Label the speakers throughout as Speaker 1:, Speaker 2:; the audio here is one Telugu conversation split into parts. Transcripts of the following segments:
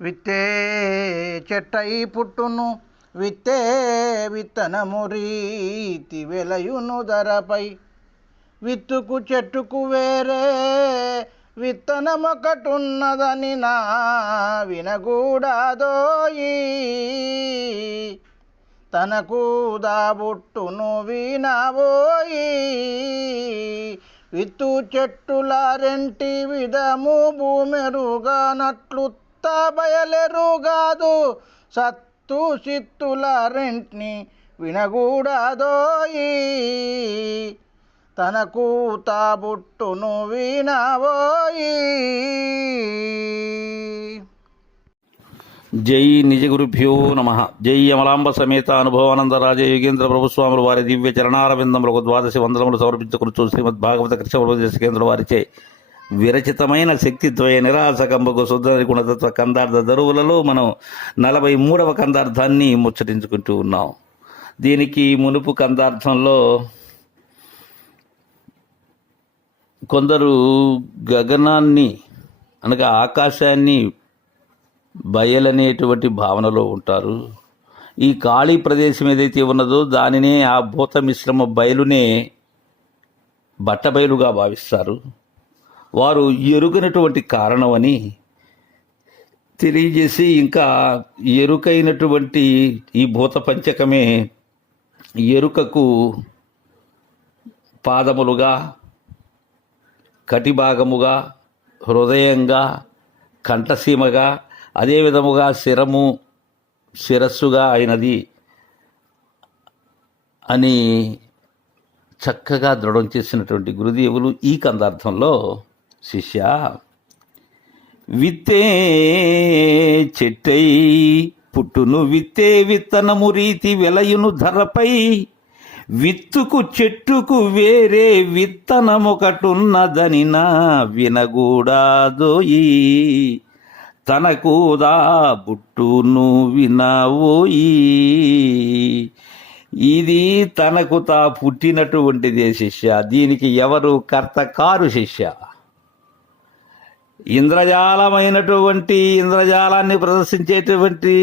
Speaker 1: విత్తే చెట్టై పుట్టును విత్తే విత్తనము రీతి వెలయును ధరపై. విత్తుకు చెట్టుకు వేరే విత్తనమొకటున్నదని నా వినగూడాదోయి తనకు దాబుట్టును వినబోయి విత్తు చెట్టుల రెంటి విధము భూమెరుగానట్లు బయలెరుగాదు సత్తు సిత్తుల రెంట్ని వినగూడదోయి తనకు తాబుట్టును వినవోయి
Speaker 2: జై నిజగురుభ్యో నమ. జై అమలాంబ సమేత అనుభవానంద రాజ యోగేంద్ర ప్రభుస్వాములు వారి దివ్య చరణారవిందములకు ద్వాదశి వందనములు సమర్పించుకుని శ్రీమద్ భాగవత కృష్ణ ప్రభుదేశ కేంద్ర వారిచే విరచితమైన శక్తిద్వయ నిరాశకంబకు శుద్ధ గుణతత్వ కందార్థ దరువులలో మనం నలభై మూడవ కందార్థాన్ని ముచ్చటించుకుంటూ ఉన్నాం. దీనికి మునుపు కందార్థంలో కొందరు గగనాన్ని అనగా ఆకాశాన్ని బయలనేటువంటి భావనలో ఉంటారు. ఈ ఖాళీ ప్రదేశం ఏదైతే ఉన్నదో దానినే ఆ భూత మిశ్రమ బయలునే బట్టబయలుగా భావిస్తారు. వారు ఎరుగనటువంటి కారణమని తెలియజేసి ఇంకా ఎరుకైనటువంటి ఈ భూత పంచకమే ఎరుకకు పాదములుగా కటిభాగముగా హృదయంగా కంఠసీమగా అదే విధముగా శిరము శిరస్సుగా అయినది అని చక్కగా దృఢం చేసినటువంటి గురుదేవులు ఈ కందార్థంలో శిష్య విత్తే చెట్టై పుట్టును విత్తే విత్తనము రీతి వెలయును ధరపై విత్తుకు చెట్టుకు వేరే విత్తనమొకటున్నదని నా వినగూడాదోయి తనకూదా బుట్టును వినవోయి ఇది తనకు తా పుట్టినటువంటిదే శిష్య. దీనికి ఎవరు కర్త కారు శిష్య? ఇంద్రజాలమైనటువంటి ఇంద్రజాలాన్ని ప్రదర్శించేటువంటి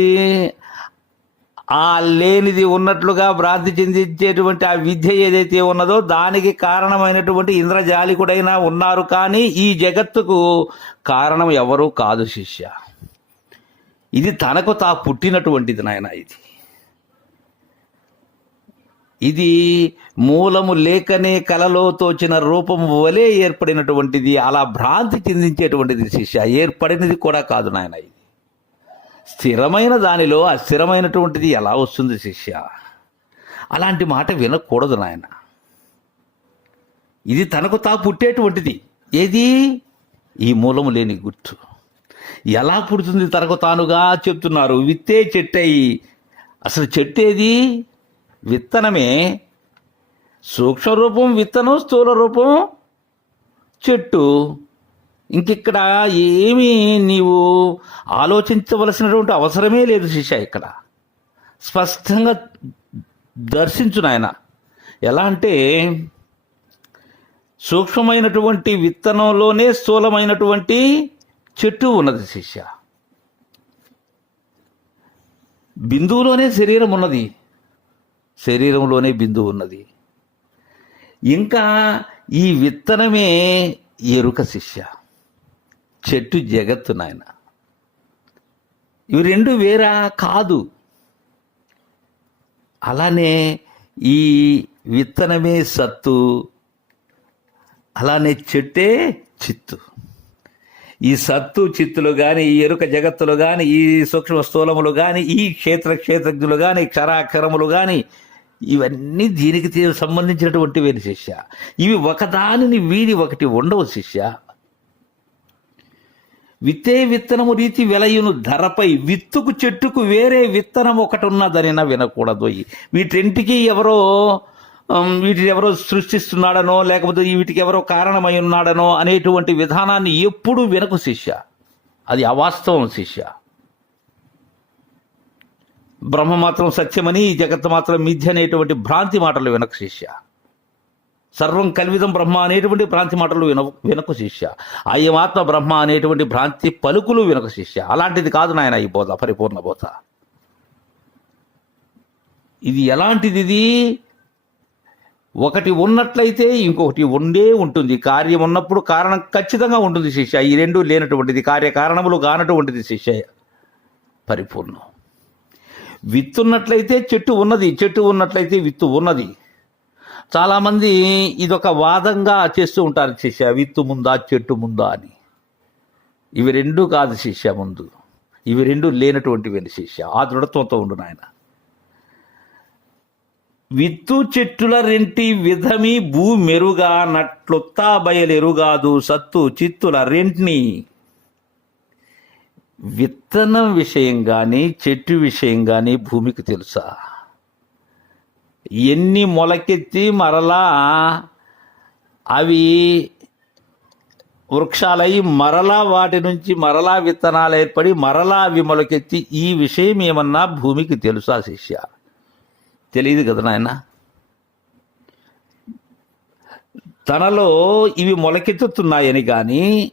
Speaker 2: ఆ లేనిది ఉన్నట్లుగా భ్రాంతి చెందించేటువంటి ఆ విద్య ఏదైతే ఉన్నదో దానికి కారణమైనటువంటి ఇంద్రజాలికుడైనా ఉన్నారు కానీ ఈ జగత్తుకు కారణం ఎవరూ కాదు శిష్య. ఇది తనకు తా పుట్టినటువంటిది నాయన ఇది. ఇది మూలము లేకనే కలలో తోచిన రూపము వలె ఏర్పడినటువంటిది అలా భ్రాంతి చెందించేటువంటిది శిష్య. ఏర్పడినది కూడా కాదు నాయన ఇది. స్థిరమైన దానిలో అస్థిరమైనటువంటిది ఎలా వస్తుంది శిష్య? అలాంటి మాట వినకూడదు నాయన. ఇది తనకు తా పుట్టేటువంటిది. ఏది? ఈ మూలము లేని గుర్తు. ఎలా పుడుతుంది తనకు తానుగా చెప్తున్నారు. విత్తే చెట్టయి. అసలు చెట్టు ఏది విత్తనమే సూక్ష్మ రూపం విత్తనం స్థూల రూపం చెట్టు. ఇంకిక్కడ ఏమీ నీవు ఆలోచించవలసినటువంటి అవసరమే లేదు శిష్య ఇక్కడ. స్పష్టంగా దర్శించు నాయన. ఎలా అంటే సూక్ష్మమైనటువంటి విత్తనంలోనే స్థూలమైనటువంటి చెట్టు ఉన్నది శిష్య. బిందువులోనే శరీరం ఉన్నది. శరీరంలోనే బిందు ఉన్నది. ఇంకా ఈ విత్తనమే ఎరుక శిష్య. చెట్టు జగత్తు నాయన. ఇవి రెండు వేరా కాదు. అలానే ఈ విత్తనమే సత్తు అలానే చెట్టే చిత్తు. ఈ సత్తు చిత్తులు కానీ ఈ ఎరుక జగత్తులు కానీ ఈ సూక్ష్మ స్థూలములు కానీ ఈ క్షేత్ర క్షేత్రజ్ఞులు కానీ క్షరాక్షరములు కానీ ఇవన్నీ దీనికి తీ- వేరు శిష్య. ఇవి ఒకదానిని వీడి ఒకటి ఉండవు శిష్య. విత్తే విత్తనము రీతి వెలయును ధరపై విత్తుకు చెట్టుకు వేరే విత్తనం ఒకటి ఉన్నదనినా వినకూడదు. వీటింటికి ఎవరో వీటిని ఎవరో సృష్టిస్తున్నాడనో లేకపోతే వీటికి ఎవరో కారణమై ఉన్నాడనో అనేటువంటి విధానాన్ని ఎప్పుడూ వినకు శిష్య. అది అవాస్తవం శిష్య. బ్రహ్మ మాత్రం సత్యమని ఈ జగత్తు మాత్రం మిథ్య అనేటువంటి భ్రాంతి మాటలు వినకు శిష్య. సర్వం కల్విదం బ్రహ్మ అనేటువంటి భ్రాంతి మాటలు విన వినకు శిష్య. అయమాత్మ బ్రహ్మ అనేటువంటి భ్రాంతి పలుకులు వినకు శిష్య. అలాంటిది కాదు నాయన ఈ బోధ పరిపూర్ణ బోధ. ఇది ఎలాంటిది ఇది ఒకటి ఉన్నట్లయితే ఇంకొకటి ఉండే ఉంటుంది. కార్యం ఉన్నప్పుడు కారణం ఖచ్చితంగా ఉంటుంది శిష్య. ఈ రెండు లేనటువంటిది. కార్యకారణములు కానటువంటిది శిష్య. పరిపూర్ణం. విత్తున్నట్లయితే చెట్టు ఉన్నది చెట్టు ఉన్నట్లయితే విత్తు ఉన్నది. చాలామంది ఇదొక వాదంగా చేస్తూ ఉంటారు శిష్య విత్తు ముందా చెట్టు ముందా అని. ఇవి రెండు కాదు శిష్య ముందు. ఇవి రెండు లేనటువంటివి శిష్య? ఆ దృఢత్వంతో ఉండు నాయన. విత్తు చెట్టుల రెంటి విధమి భూ మెరుగా నట్లొత్తా బయలెరుగాదు సత్తు చిత్తుల రెంట్ని విత్తనం విషయం కానీ చెట్టు విషయం కానీ భూమికి తెలుసా? ఎన్ని మొలకెత్తి మరలా అవి వృక్షాలై మరలా వాటి నుంచి మరలా విత్తనాలు ఏర్పడి మరలా అవి మొలకెత్తి ఈ విషయం ఏమన్నా భూమికి తెలుసా శిష్య? తెలియదు కదా నాయన? తనలో ఇవి మొలకెత్తుతున్నాయని కానీ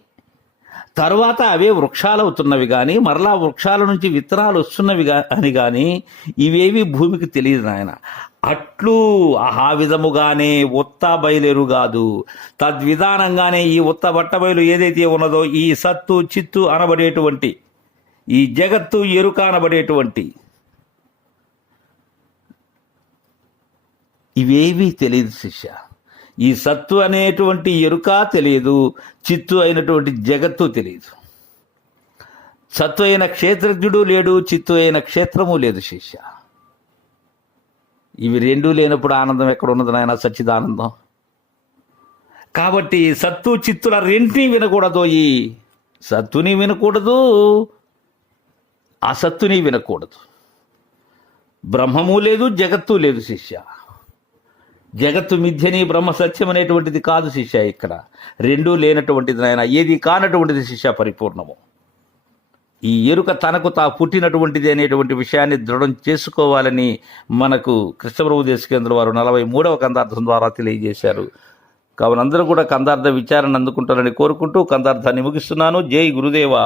Speaker 2: తర్వాత అవే వృక్షాలు అవుతున్నవి కానీ మరలా వృక్షాల నుంచి విత్తనాలు వస్తున్నవి అని కానీ ఇవేవి భూమికి తెలియదు నాయన. అట్లు ఆ విధముగానే ఉత్త బయలేరు కాదు తద్విధానంగానే ఈ ఉత్త బట్ట బయలు ఏదైతే ఉన్నదో ఈ సత్తు చిత్తు అనబడేటువంటి ఈ జగత్తు ఎరుక అనబడేటువంటి ఇవేవీ తెలియదు శిష్య. ఈ సత్తు అనేటువంటి ఎరుక తెలియదు చిత్తు అయినటువంటి జగత్తు తెలియదు. సత్తు అయిన క్షేత్రజ్ఞుడు లేడు చిత్తు అయిన క్షేత్రము లేదు శిష్య. ఇవి రెండూ లేనప్పుడు ఆనందం ఎక్కడ ఉన్నది నాయన? సచ్చిదానందం. కాబట్టి సత్తు చిత్తుల రెంటిని వినకూడదు ఈ సత్తుని వినకూడదు అసత్తుని వినకూడదు. బ్రహ్మము లేదు జగత్తు లేదు శిష్య. జగత్తు మిథ్యని బ్రహ్మ సత్యం అనేటువంటిది కాదు శిష్య ఇక్కడ. రెండూ లేనటువంటిది నాయన ఏది కానటువంటిది శిష్య పరిపూర్ణము. ఈ ఎరుక తనకు తా పుట్టినటువంటిది అనేటువంటి విషయాన్ని దృఢం చేసుకోవాలని మనకు కృష్ణప్రభు దేశకేంద్ర వారు నలభై మూడవ కందార్థం ద్వారా తెలియజేశారు. కావున అందరూ కూడా కందార్థ విచారణ అందుకుంటారని కోరుకుంటూ కందార్థాన్ని ముగిస్తున్నాను. జై గురుదేవా.